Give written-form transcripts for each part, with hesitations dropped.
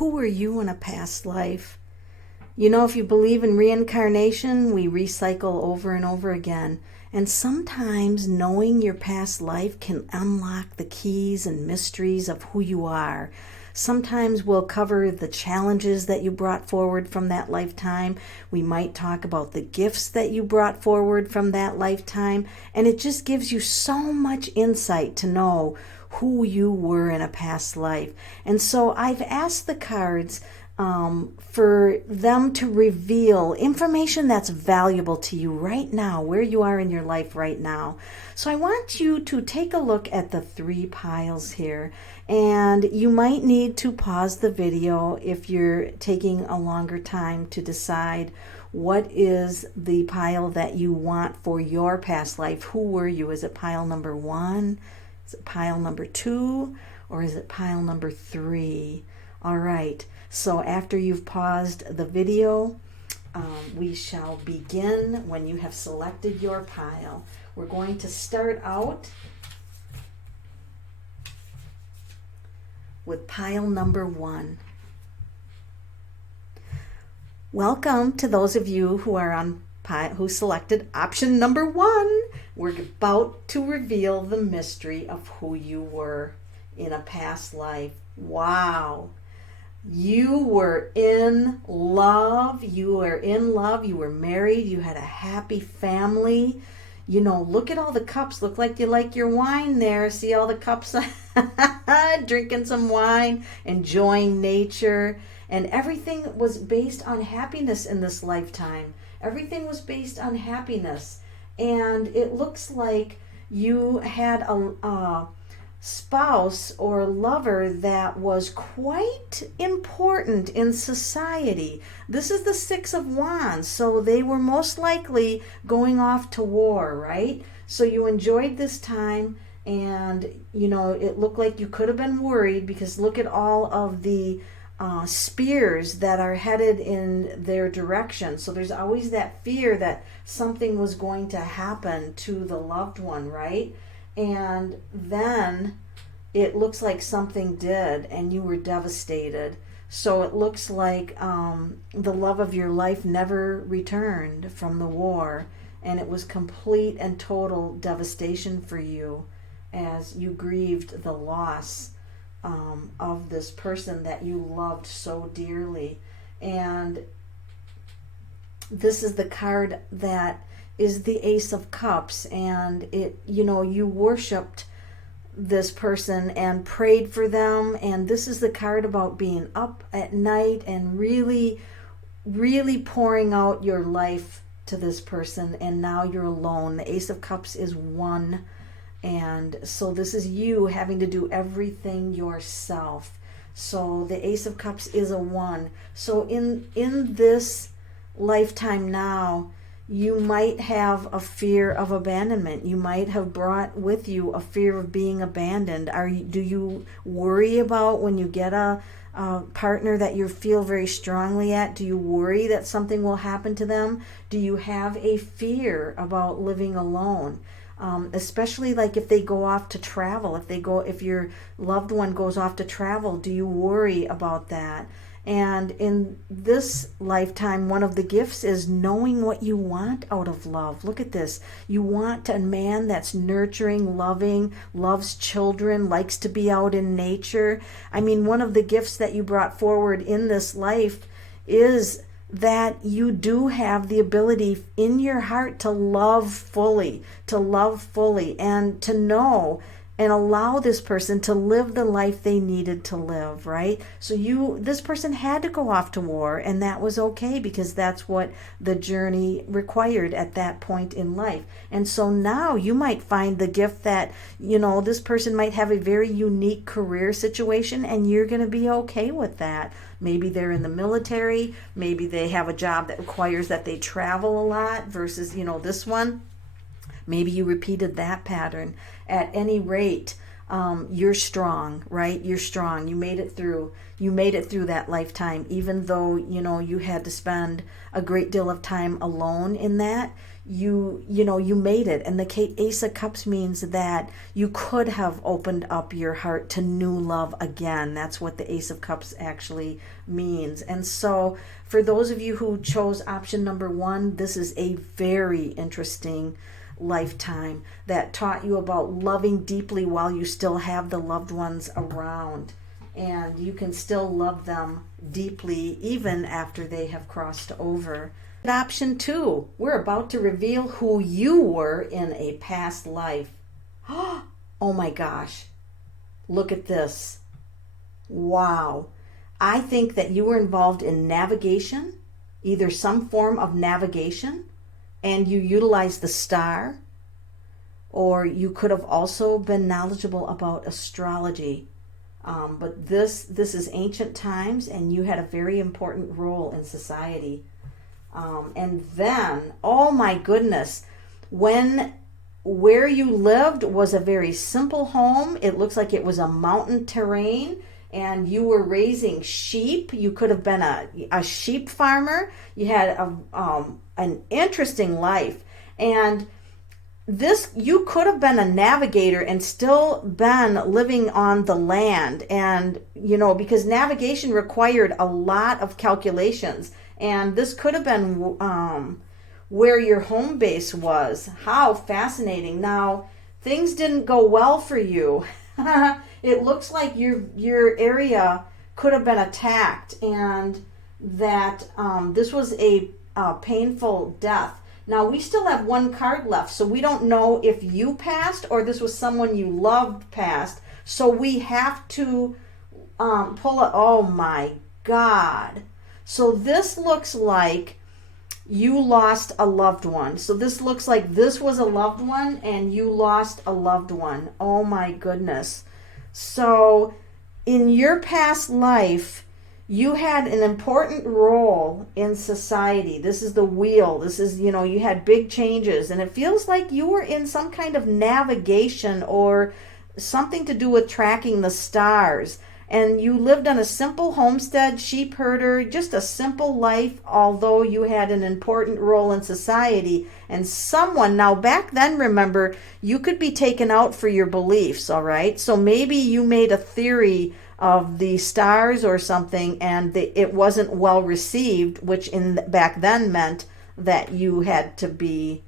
Who were you in a past life? You know, if you believe in reincarnation, we recycle over and over again. And sometimes knowing your past life can unlock the keys and mysteries of who you are. Sometimes we'll cover the challenges that you brought forward from that lifetime. We might talk about the gifts that you brought forward from that lifetime. And it just gives you so much insight to know who you were in a past life. And so I've asked the cards for them to reveal information that's valuable to you right now, where you are in your life right now. So I want you to take a look at the 3 piles here, and you might need to pause the video if you're taking a longer time to decide what is the pile that you want for your past life. Who were you? Is it pile number 1? Is it pile number 2? Or is it pile number 3? All right. So after you've paused the video, we shall begin when you have selected your pile. We're going to start out with pile number 1. Welcome to those of you who are on who selected option number 1. We're about to reveal the mystery of who you were in a past life. Wow. You were in love. You were in love. You were married. You had a happy family. You know, look at all the cups. Look like you like your wine there. See all the cups? Drinking some wine, enjoying nature. And everything was based on happiness in this lifetime. Everything was based on happiness. And it looks like you had a spouse or lover that was quite important in society. This is the 6 of Wands, so they were most likely going off to war, right? So you enjoyed this time, and you know, it looked like you could have been worried because look at all of the spears that are headed in their direction. So there's always that fear that something was going to happen to the loved one, right? And then it looks like something did, and you were devastated. So it looks like the love of your life never returned from the war, and it was complete and total devastation for you as you grieved the loss of this person that you loved so dearly. And this is the card that is the Ace of Cups, and it, you know, you worshipped this person and prayed for them, and this is the card about being up at night and really pouring out your life to this person, and now you're alone. The Ace of Cups is 1, and so this is you having to do everything yourself. So the Ace of Cups is a 1. So in this lifetime now, you might have a fear of abandonment. You might have brought with you a fear of being abandoned. Do you worry about when you get a partner that you feel very strongly at? Do you worry that something will happen to them? Do you have a fear about living alone? Especially like if they go off to travel, if your loved one goes off to travel, do you worry about that? And in this lifetime, one of the gifts is knowing what you want out of love. Look at this. You want a man that's nurturing, loving, loves children, likes to be out in nature. I mean, one of the gifts that you brought forward in this life is that you do have the ability in your heart to love fully, and to know and allow this person to live the life they needed to live, right? So this person had to go off to war, and that was okay because that's what the journey required at that point in life. And so now you might find the gift that, you know, this person might have a very unique career situation, and you're going to be okay with that. Maybe they're in the military, maybe they have a job that requires that they travel a lot versus, you know, this one. Maybe you repeated that pattern. At any rate, you're strong, right? You're strong. You made it through. You made it through that lifetime, even though, you had to spend a great deal of time alone in that. You made it. And the Ace of Cups means that you could have opened up your heart to new love again. That's what the Ace of Cups actually means. And so for those of you who chose option number 1, this is a very interesting lifetime that taught you about loving deeply while you still have the loved ones around, and you can still love them deeply even after they have crossed over. Option 2, we're about to reveal who you were in a past life. Oh my gosh, look at this. Wow. I think that you were involved in navigation, either some form of navigation, and you utilized the star, or you could have also been knowledgeable about astrology. But this is ancient times, and you had a very important role in society. And then, oh my goodness, where you lived was a very simple home. It looks like it was a mountain terrain, and you were raising sheep. You could have been a sheep farmer. You had an interesting life. And you could have been a navigator and still been living on the land. And, because navigation required a lot of calculations. And this could have been where your home base was. How fascinating. Now, things didn't go well for you. It looks like your area could have been attacked, and that this was a painful death. Now, we still have one card left, so we don't know if you passed or this was someone you loved passed. So we have to pull it. Oh my God. So this looks like you lost a loved one. So this looks like this was a loved one and you lost a loved one. Oh my goodness. So in your past life, you had an important role in society. This is the wheel. This is, you had big changes, and it feels like you were in some kind of navigation or something to do with tracking the stars. And you lived on a simple homestead, sheep herder, just a simple life, although you had an important role in society. And now back then, remember, you could be taken out for your beliefs, all right? So maybe you made a theory of the stars or something, and it wasn't well received, which back then meant that you had to be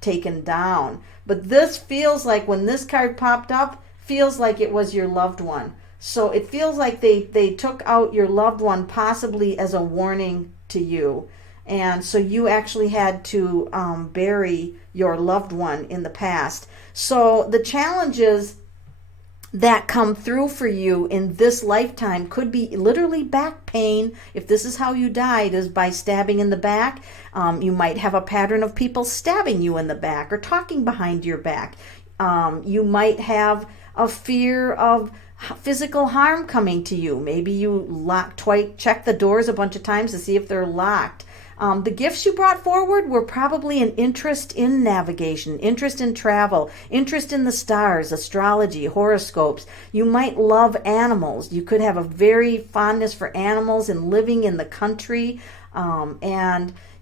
taken down. But this feels like, when this card popped up, feels like it was your loved one. So it feels like they took out your loved one possibly as a warning to you. And so you actually had to bury your loved one in the past. So the challenges that come through for you in this lifetime could be literally back pain. If this is how you died, is by stabbing in the back. You might have a pattern of people stabbing you in the back or talking behind your back. You might have a fear of physical harm coming to you. Maybe you check the doors a bunch of times to see if they're locked. The gifts you brought forward were probably an interest in navigation, interest in travel, interest in the stars, astrology, horoscopes. You might love animals. You could have a very fondness for animals and living in the country.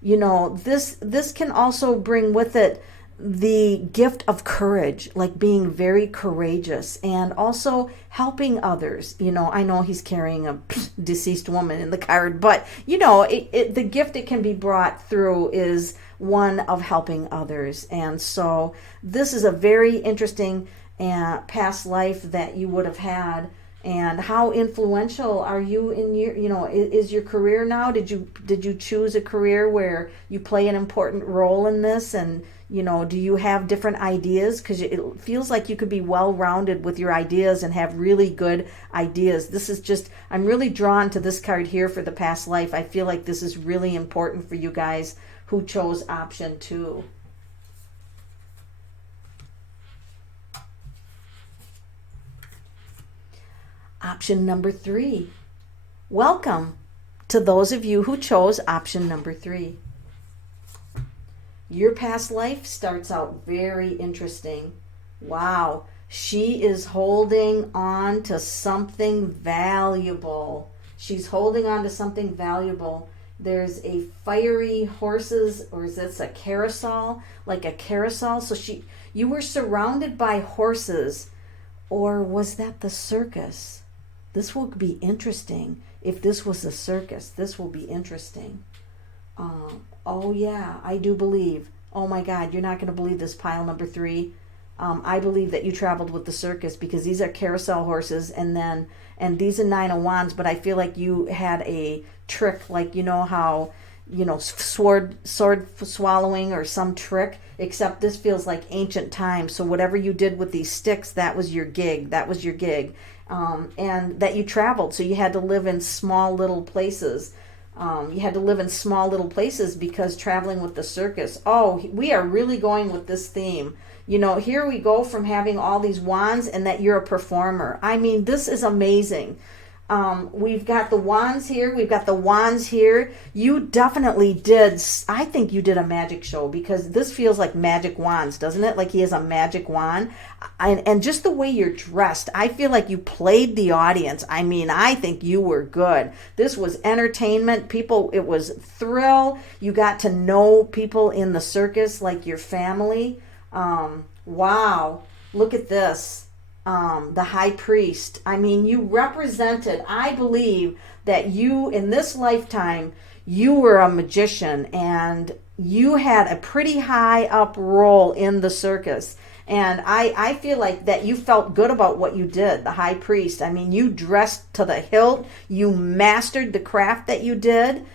This can also bring with it the gift of courage, like being very courageous and also helping others. I know he's carrying a deceased woman in the card, but the gift it can be brought through is one of helping others. And so this is a very interesting past life that you would have had. And how influential are you in is your career now? Did you choose a career where you play an important role in this? And do you have different ideas? Because it feels like you could be well-rounded with your ideas and have really good ideas. I'm really drawn to this card here for the past life. I feel like this is really important for you guys who chose option 2. Option number 3. Welcome to those of you who chose option number 3. Your past life starts out very interesting. Wow. She is holding on to something valuable. She's holding on to something valuable. There's a fiery horses, or is this a carousel? Like a carousel. So you were surrounded by horses, or was that the circus? This will be interesting. If this was the circus, this will be interesting. Oh yeah, I do believe. Oh my God, you're not going to believe this, pile number 3. I believe that you traveled with the circus, because these are carousel horses, and these are 9 of wands, but I feel like you had a trick, like, you know how, sword swallowing or some trick, except this feels like ancient times. So whatever you did with these sticks, that was your gig. And that you traveled. So you had to live in small little places. Because traveling with the circus. Oh, we are really going with this theme. Here we go from having all these wands and that you're a performer. I mean, this is amazing. We've got the wands here. We've got the wands here. You definitely did. I think you did a magic show, because this feels like magic wands, doesn't it? Like he has a magic wand. And just the way you're dressed, I feel like you played the audience. I mean, I think you were good. This was entertainment. People, it was thrill. You got to know people in the circus, like your family. Wow. Look at this. The high priest. I mean, you represented, I believe that you, in this lifetime, you were a magician, and you had a pretty high up role in the circus. And I feel like that you felt good about what you did, the high priest. I mean, you dressed to the hilt. You mastered the craft that you did.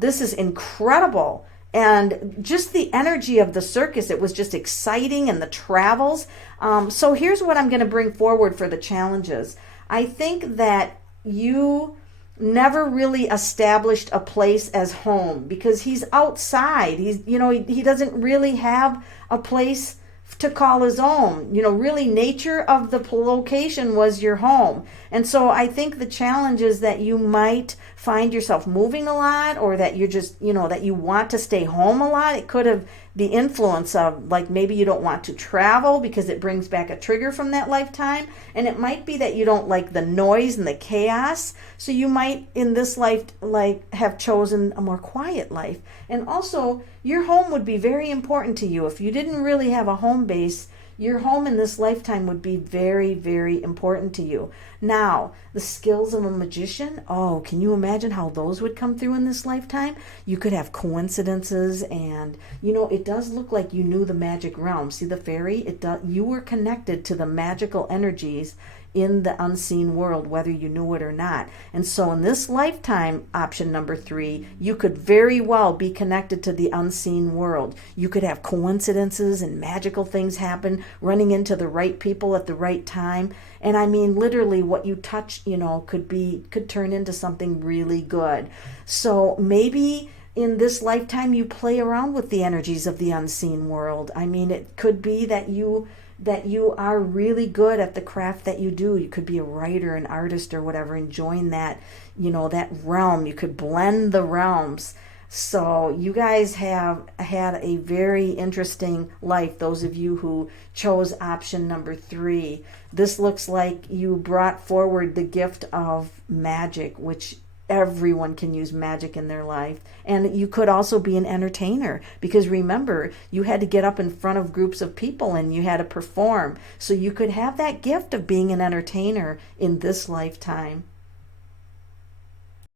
This is incredible. And just the energy of the circus, it was just exciting, and the travels. So here's what I'm going to bring forward for the challenges. I think that you never really established a place as home, because he's outside. He doesn't really have a place to call his own. Really, nature of the location was your home. And so I think the challenge is that you might find yourself moving a lot, or that you're just, that you want to stay home a lot. It could have the influence of, like, maybe you don't want to travel because it brings back a trigger from that lifetime. And it might be that you don't like the noise and the chaos. So you might in this life have chosen a more quiet life. And also, your home would be very important to you. If you didn't really have a home base, your home in this lifetime would be very, very important to you. Now, the skills of a magician, oh, can you imagine how those would come through in this lifetime? You could have coincidences, and, it does look like you knew the magic realm. See the fairy? You were connected to the magical energies in the unseen world, whether you knew it or not. And so in this lifetime, option number 3, you could very well be connected to the unseen world. You could have coincidences and magical things happen, running into the right people at the right time. And I mean, literally what you touch, could turn into something really good. So maybe in this lifetime, you play around with the energies of the unseen world. I mean, it could be that you are really good at the craft that you do. You could be a writer, an artist, or whatever, and join that, that realm. You could blend the realms. So you guys have had a very interesting life, those of you who chose option number 3. This looks like you brought forward the gift of magic, which everyone can use magic in their life. And you could also be an entertainer, because remember, you had to get up in front of groups of people and you had to perform. So you could have that gift of being an entertainer in this lifetime.